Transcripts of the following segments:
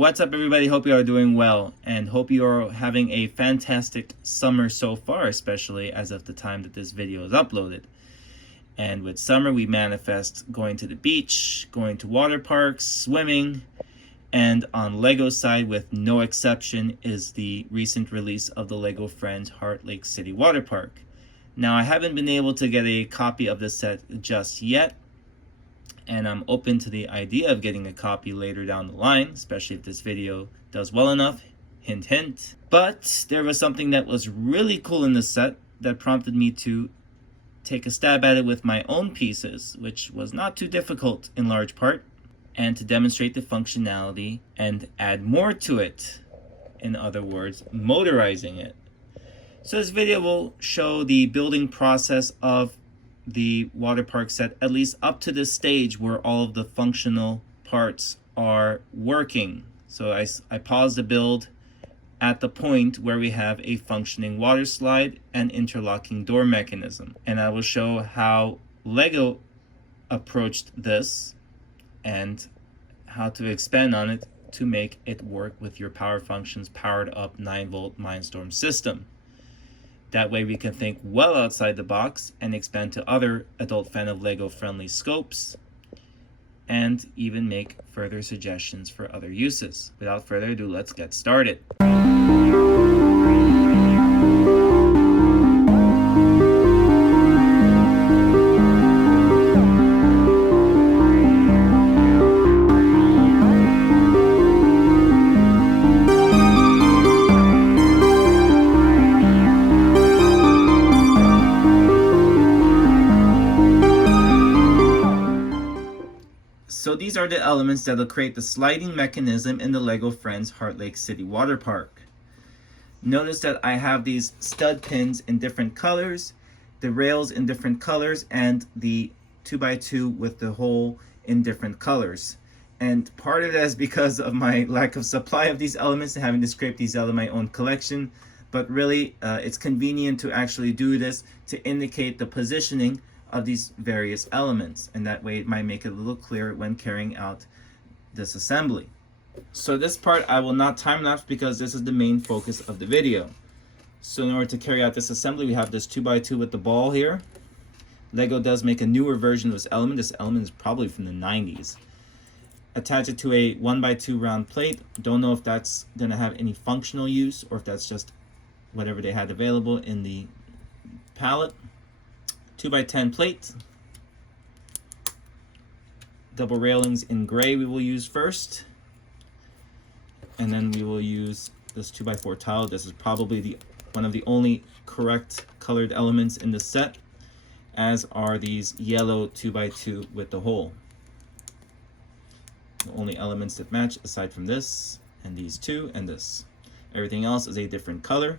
What's up, everybody? Hope you are doing well and hope you are having a fantastic summer so far, especially as of the time that this video is uploaded. And with summer, we manifest going to the beach, going to water parks, swimming, and on LEGO's side, with no exception, is the recent release of the LEGO Friends Heartlake City Water Park. Now, I haven't been able to get a copy of this set just yet, and I'm open to the idea of getting a copy later down the line, especially if this video does well enough, hint hint. But there was something that was really cool in this set that prompted me to take a stab at it with my own pieces, which was not too difficult in large part, and to demonstrate the functionality and add more to it. In other words, motorizing it. So this video will show the building process of the water park set, at least up to this stage where all of the functional parts are working. So I paused the build at the point where we have a functioning water slide and interlocking door mechanism. And I will show how LEGO approached this and how to expand on it to make it work with your Power Functions powered up 9-volt Mindstorm system. That way we can think well outside the box and expand to other adult fan of LEGO friendly scopes and even make further suggestions for other uses. Without further ado, let's get started. So these are the elements that will create the sliding mechanism in the LEGO Friends Heartlake City Water Park. Notice that I have these stud pins in different colors, the rails in different colors, and the 2x2 with the hole in different colors. And part of that is because of my lack of supply of these elements and having to scrape these out of my own collection. But really, it's convenient to actually do this to indicate the positioning of these various elements, and that way it might make it a little clearer when carrying out this assembly. So this part I will not time lapse because this is the main focus of the video. So in order to carry out this assembly, we have this 2x2 with the ball here. LEGO does make a newer version of this element. This element is probably from the 90s. Attach it to a 1x2 round plate. Don't know if that's going to have any functional use or if that's just whatever they had available in the palette. 2x10 plate, double railings in gray we will use first, and then we will use this 2x4 tile. This is probably one of the only correct colored elements in the set, as are these yellow 2x2 with the hole. The only elements that match aside from this and these two and this. Everything else is a different color,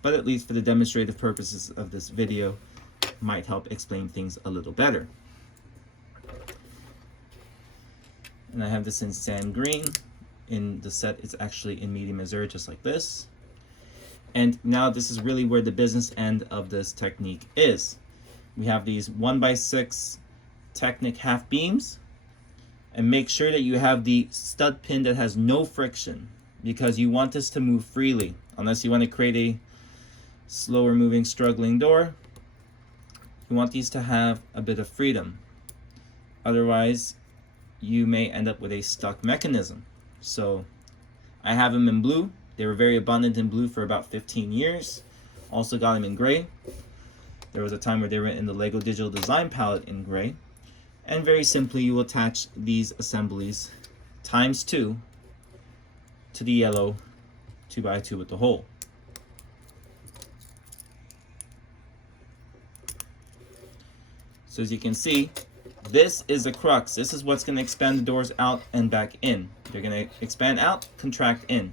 but at least for the demonstrative purposes of this video, might help explain things a little better. And I have this in sand green. In the set, it's actually in medium azure, just like this. And now this is really where the business end of this technique is. We have these 1x6 Technic half beams, and make sure that you have the stud pin that has no friction, because you want this to move freely, unless you want to create a slower moving, struggling door. You want these to have a bit of freedom. Otherwise, you may end up with a stuck mechanism. So I have them in blue. They were very abundant in blue for about 15 years. Also got them in gray. There was a time where they were in the LEGO Digital Design palette in gray. And very simply, you will attach these assemblies ×2 to the yellow 2x2 with the hole. So as you can see, this is the crux. This is what's going to expand the doors out and back in. They're going to expand out, contract in.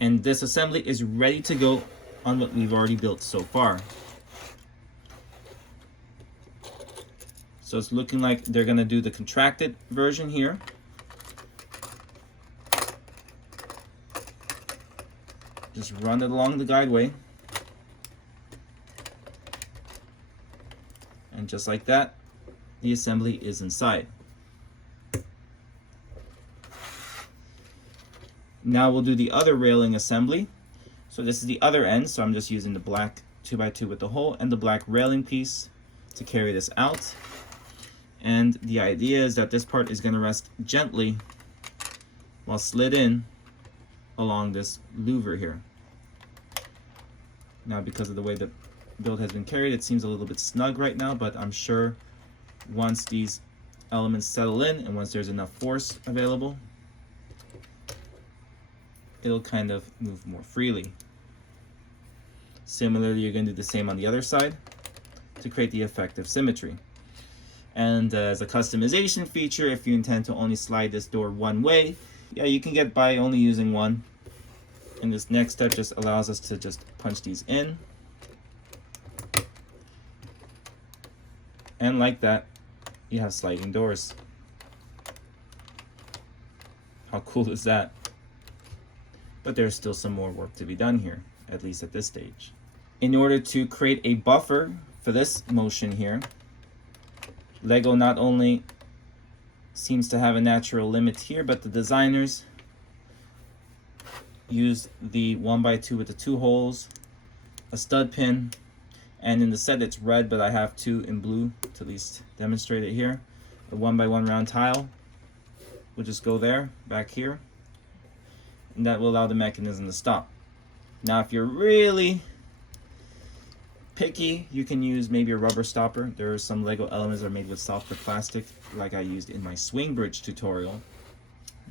And this assembly is ready to go on what we've already built so far. So it's looking like they're going to do the contracted version here. Just run it along the guideway. And just like that, the assembly is inside. Now we'll do the other railing assembly. So this is the other end, so I'm just using the black 2x2 with the hole and the black railing piece to carry this out. And the idea is that this part is going to rest gently while slid in along this louver here. Now, because of the way the build has been carried, it seems a little bit snug right now, but I'm sure once these elements settle in and once there's enough force available, it'll kind of move more freely. Similarly, you're going to do the same on the other side to create the effect of symmetry. And as a customization feature, if you intend to only slide this door one way, yeah, you can get by only using one. And this next step just allows us to just punch these in. And like that, you have sliding doors. How cool is that? But there's still some more work to be done here, at least at this stage. In order to create a buffer for this motion here, LEGO not only seems to have a natural limit here, but the designers use the 1x2 with the 2 holes, a stud pin, and in the set it's red, but I have 2 in blue to at least demonstrate it here. A 1x1 round tile will just go there, back here, and that will allow the mechanism to stop. Now, if you're really picky, you can use maybe a rubber stopper. There are some LEGO elements that are made with softer plastic, like I used in my swing bridge tutorial,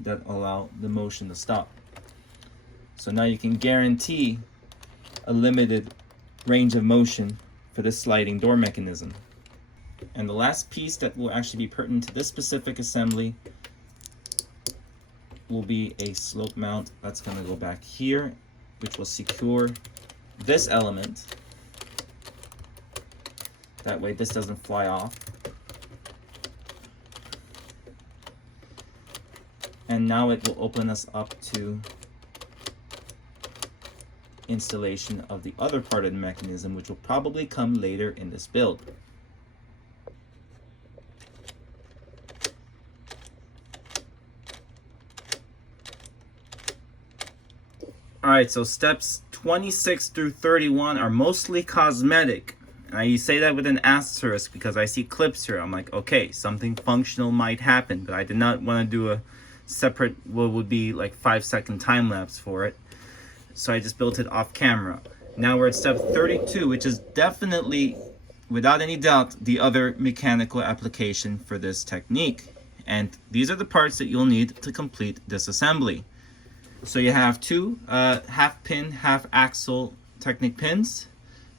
that allow the motion to stop. So now you can guarantee a limited range of motion for this sliding door mechanism. And the last piece that will actually be pertinent to this specific assembly will be a slope mount that's going to go back here, which will secure this element. That way this doesn't fly off. And now it will open us up to installation of the other part of the mechanism, which will probably come later in this build. Alright, so steps 26 through 31 are mostly cosmetic. And you say that with an asterisk because I see clips here. I'm like, okay, something functional might happen, but I did not want to do a separate, what would be like 5-second time lapse for it. So I just built it off camera. Now we're at step 32, which is definitely, without any doubt, the other mechanical application for this technique. And these are the parts that you'll need to complete this assembly. So you have 2 half pin, half axle Technic pins,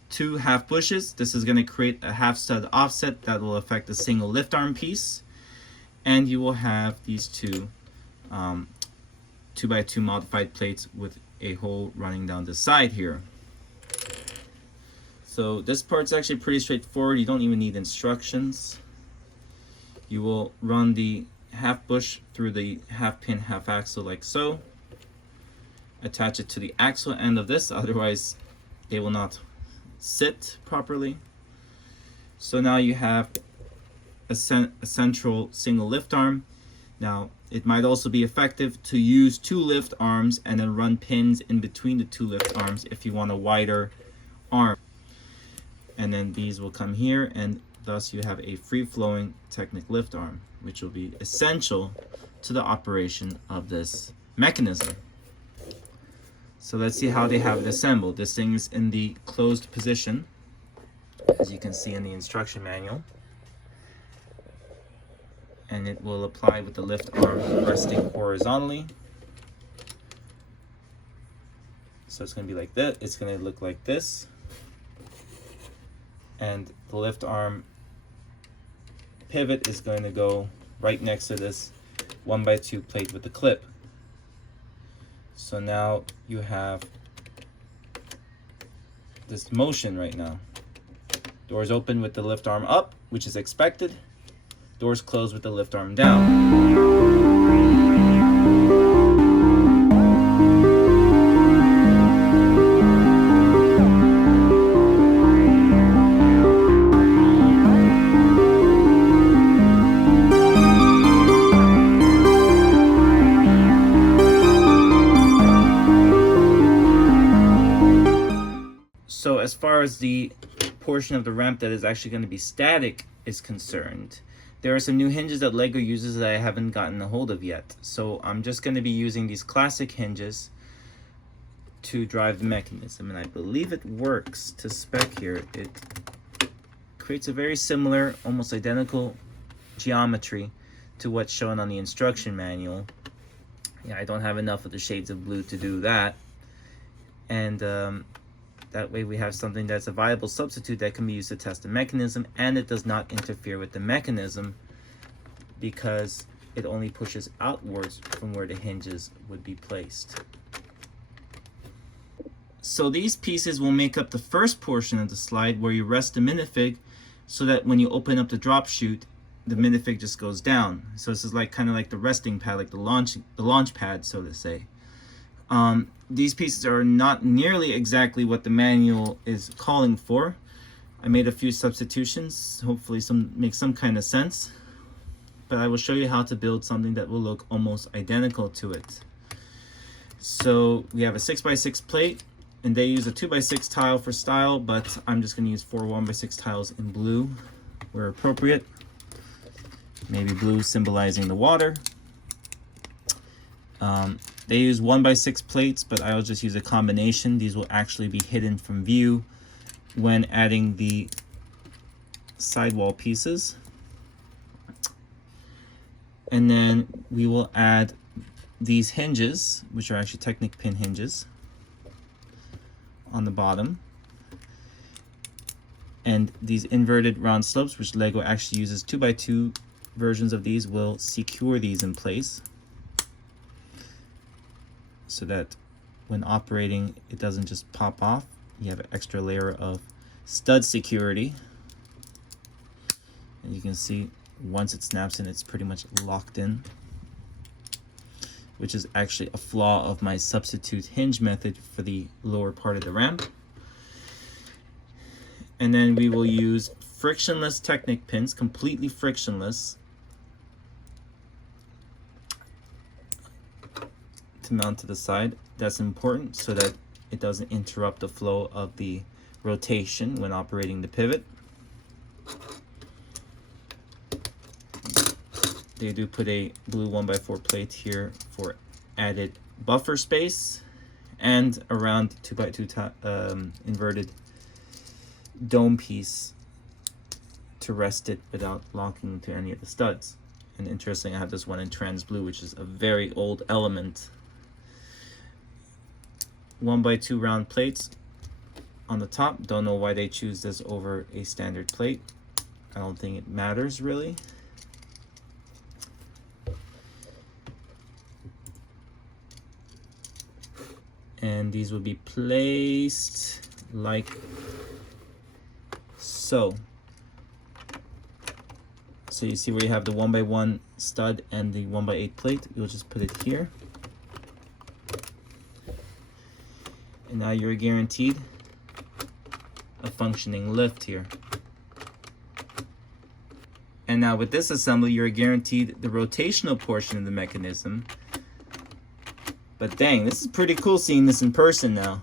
2 half bushes. This is going to create a half stud offset that will affect a single lift arm piece. And you will have these 2 2x2 modified plates with a hole running down the side here. So this part's actually pretty straightforward. You don't even need instructions. You will run the half bush through the half pin, half axle like so. Attach it to the axle end of this, otherwise they will not sit properly. So now you have a central single lift arm. Now, it might also be effective to use 2 lift arms and then run pins in between the 2 lift arms if you want a wider arm. And then these will come here, and thus you have a free-flowing Technic lift arm, which will be essential to the operation of this mechanism. So let's see how they have it assembled. This thing is in the closed position, as you can see in the instruction manual. And it will apply with the lift arm resting horizontally. So it's going to be like that. It's going to look like this. And the lift arm pivot is going to go right next to this 1x2 plate with the clip. So now you have this motion right now. Doors open with the lift arm up, which is expected. Doors close with the lift arm down. far as the portion of the ramp that is actually going to be static is concerned, there are some new hinges that LEGO uses that I haven't gotten a hold of yet. So I'm just going to be using these classic hinges to drive the mechanism, and I believe it works to spec here. It creates a very similar, almost identical geometry to what's shown on the instruction manual. Yeah, I don't have enough of the shades of blue to do that, and that way we have something that's a viable substitute that can be used to test the mechanism, and it does not interfere with the mechanism because it only pushes outwards from where the hinges would be placed. So these pieces will make up the first portion of the slide where you rest the minifig, so that when you open up the drop chute, the minifig just goes down. So this is like kind of like the resting pad, like the launch pad, so to say. These pieces are not nearly exactly what the manual is calling for. I made a few substitutions, hopefully make some kind of sense. But I will show you how to build something that will look almost identical to it. So we have a 6x6 plate, and they use a 2x6 tile for style, but I'm just going to use 4 1x6 tiles in blue where appropriate. Maybe blue symbolizing the water. They use 1x6 plates, but I'll just use a combination. These will actually be hidden from view when adding the sidewall pieces. And then we will add these hinges, which are actually Technic pin hinges, on the bottom. And these inverted round slopes, which LEGO actually uses 2x2 versions of these, will secure these in place so that when operating it doesn't just pop off. You have an extra layer of stud security, and you can see once it snaps in, it's pretty much locked in, which is actually a flaw of my substitute hinge method for the lower part of the ramp. And then we will use frictionless Technic pins, completely frictionless, to mount to the side. That's important so that it doesn't interrupt the flow of the rotation when operating the pivot. They do put a blue 1x4 plate here for added buffer space, and around 2x2 inverted dome piece to rest it without locking into any of the studs. And interesting, I have this one in trans blue, which is a very old element. 1x2 round plates on the top. Don't know why they choose this over a standard plate. I don't think it matters really. And these will be placed like so. So you see where you have the 1x1 stud and the 1x8 plate. You'll just put it here. And now you're guaranteed a functioning lift here. And now with this assembly, you're guaranteed the rotational portion of the mechanism. But dang, this is pretty cool seeing this in person now.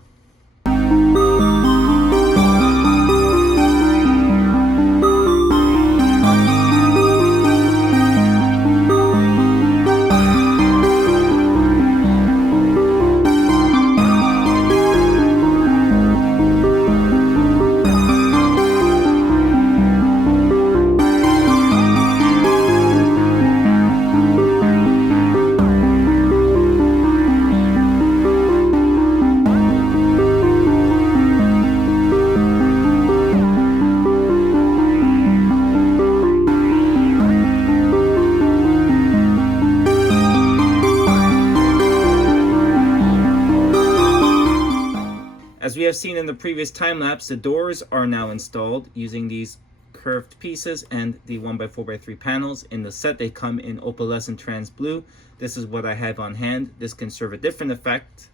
As we have seen in the previous time lapse, the doors are now installed using these curved pieces and the 1x4x3 panels. In the set, they come in opalescent trans blue. This is what I have on hand. This can serve a different effect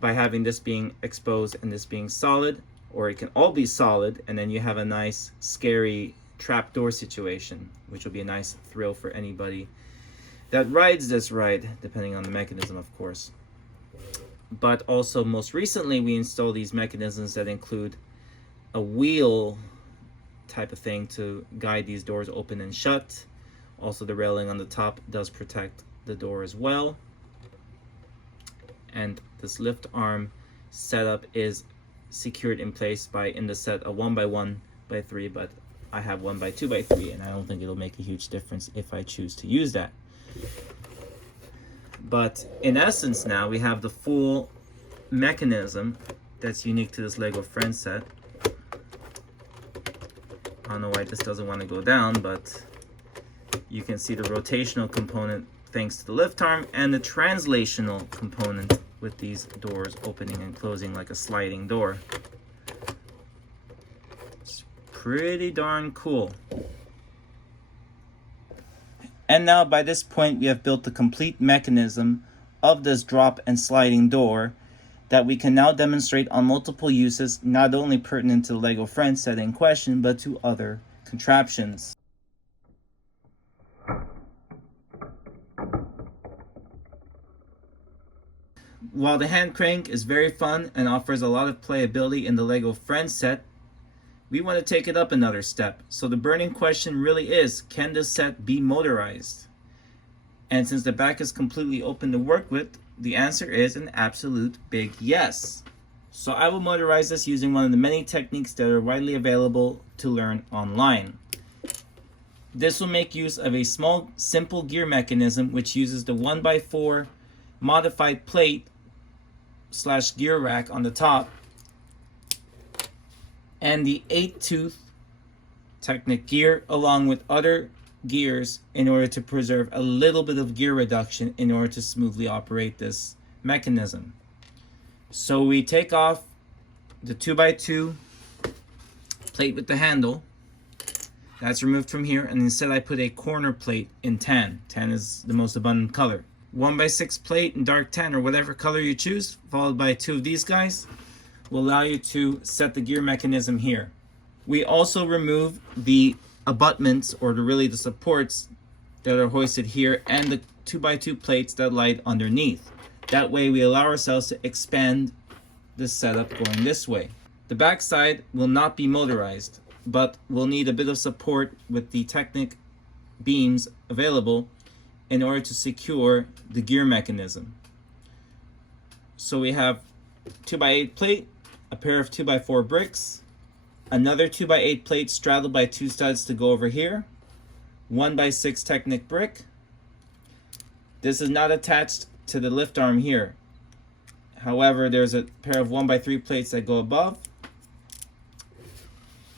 by having this being exposed and this being solid, or it can all be solid, and then you have a nice scary trapdoor situation, which will be a nice thrill for anybody that rides this ride, depending on the mechanism, of course. But also, most recently, we installed these mechanisms that include a wheel type of thing to guide these doors open and shut. Also, the railing on the top does protect the door as well. And this lift arm setup is secured in place by, in the set, a 1x1x3, but I have 1x2x3, and I don't think it'll make a huge difference if I choose to use that. But in essence, now we have the full mechanism that's unique to this LEGO Friends set. I don't know why this doesn't want to go down, but you can see the rotational component thanks to the lift arm, and the translational component with these doors opening and closing like a sliding door. It's pretty darn cool. And now by this point we have built the complete mechanism of this drop and sliding door that we can now demonstrate on multiple uses, not only pertinent to the LEGO Friends set in question, but to other contraptions. While the hand crank is very fun and offers a lot of playability in the LEGO Friends set, we want to take it up another step. So the burning question really is, can this set be motorized? And since the back is completely open to work with, the answer is an absolute big yes. So I will motorize this using one of the many techniques that are widely available to learn online. This will make use of a small, simple gear mechanism which uses the 1x4 modified plate / gear rack on the top and the 8-tooth Technic gear along with other gears in order to preserve a little bit of gear reduction in order to smoothly operate this mechanism. So we take off the 2x2 plate with the handle. That's removed from here, and instead I put a corner plate in tan. Tan is the most abundant color. 1x6 plate in dark tan or whatever color you choose, followed by 2 of these guys, will allow you to set the gear mechanism here. We also remove the abutments, or the supports that are hoisted here, and the 2x2 plates that lie underneath. That way we allow ourselves to expand the setup going this way. The back side will not be motorized, but will need a bit of support with the Technic beams available in order to secure the gear mechanism. So we have 2x8 plate, a pair of 2x4 bricks, another 2x8 plate straddled by 2 studs to go over here, 1x6 Technic brick. This is not attached to the lift arm here. However, there's a pair of 1x3 plates that go above,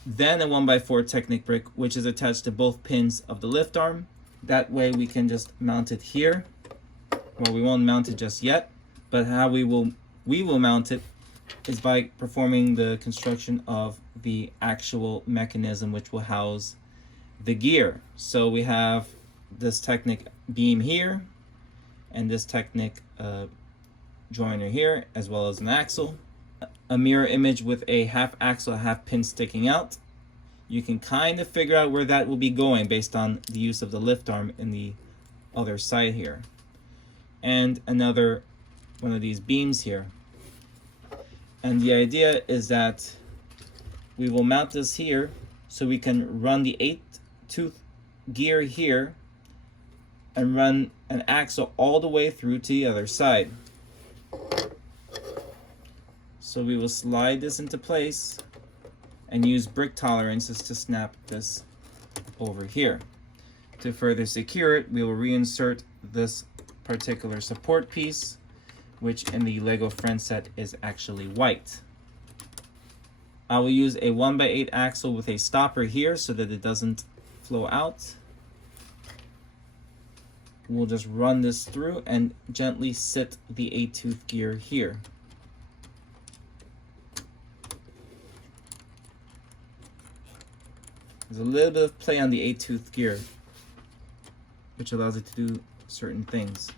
then a 1x4 Technic brick which is attached to both pins of the lift arm. That way we can just mount it here. Well, we won't mount it just yet, but how we will mount it is by performing the construction of the actual mechanism which will house the gear. So we have this Technic beam here and this Technic joiner here, as well as an axle. A mirror image with a half axle, half pin sticking out. You can kind of figure out where that will be going based on the use of the lift arm in the other side here. And another one of these beams here. And the idea is that we will mount this here so we can run the 8-tooth gear here and run an axle all the way through to the other side. So we will slide this into place and use brick tolerances to snap this over here. To further secure it, we will reinsert this particular support piece, which in the LEGO Friends set is actually white. I will use a 1x8 axle with a stopper here so that it doesn't flow out. We'll just run this through and gently sit the 8-tooth gear here. There's a little bit of play on the 8-tooth gear, which allows it to do certain things.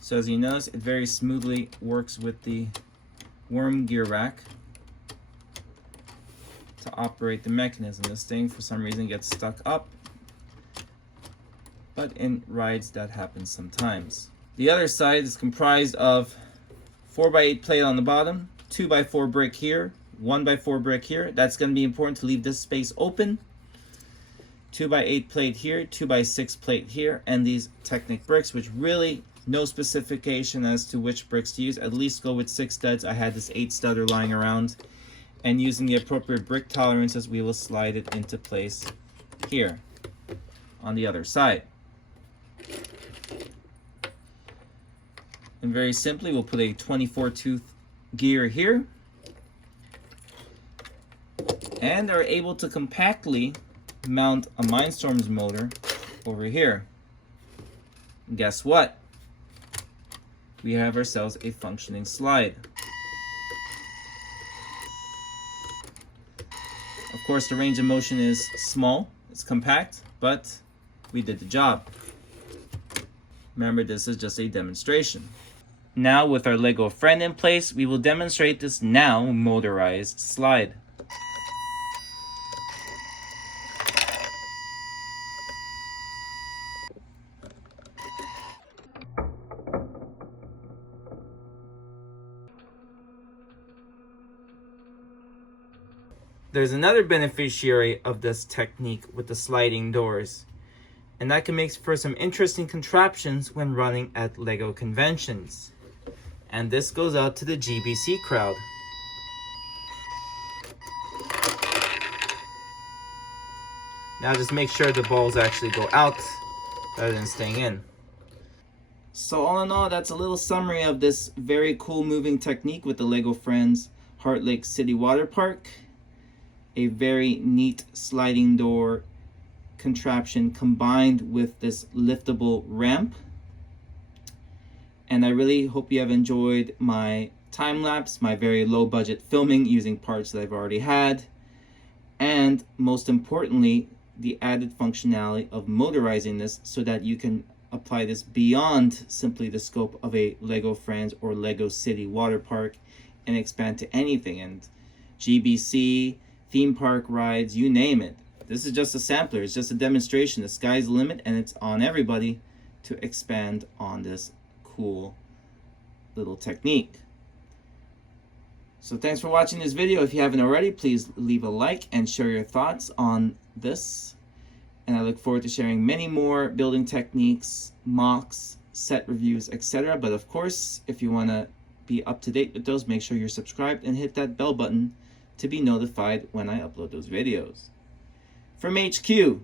So as you notice, it very smoothly works with the worm gear rack to operate the mechanism. This thing for some reason gets stuck up, but in rides that happens sometimes. The other side is comprised of 4x8 plate on the bottom, 2x4 brick here, 1x4 brick here. That's going to be important to leave this space open. 2x8 plate here, 2x6 plate here, and these Technic bricks, which really no specification as to which bricks to use. At least go with 6 studs. I had this 8 studder lying around, and using the appropriate brick tolerances, we will slide it into place here on the other side. And very simply, we'll put a 24 tooth gear here, and are able to compactly mount a Mindstorms motor over here. And guess what? We have ourselves a functioning slide. Of course, the range of motion is small, it's compact, but we did the job. Remember, this is just a demonstration. Now, with our LEGO friend in place, we will demonstrate this now motorized slide. There's another beneficiary of this technique with the sliding doors, and that can make for some interesting contraptions when running at LEGO conventions. And this goes out to the GBC crowd. Now just make sure the balls actually go out rather than staying in. So all in all, that's a little summary of this very cool moving technique with the LEGO Friends Heartlake City Water Park. A very neat sliding door contraption combined with this liftable ramp. And I really hope you have enjoyed my time lapse, my very low budget filming using parts that I've already had, and most importantly, the added functionality of motorizing this so that you can apply this beyond simply the scope of a LEGO Friends or LEGO City Water Park and expand to anything. And GBC, theme park rides, you name it. This is just a sampler. It's just a demonstration. The sky's the limit, and it's on everybody to expand on this cool little technique. So thanks for watching this video. If you haven't already, please leave a like and share your thoughts on this. And I look forward to sharing many more building techniques, mocks, set reviews, etc. But of course, if you want to be up to date with those, make sure you're subscribed and hit that bell button to be notified when I upload those videos. From HQ,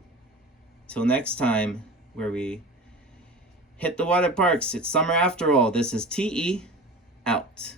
till next time, where we hit the water parks. It's summer after all. This is TE out.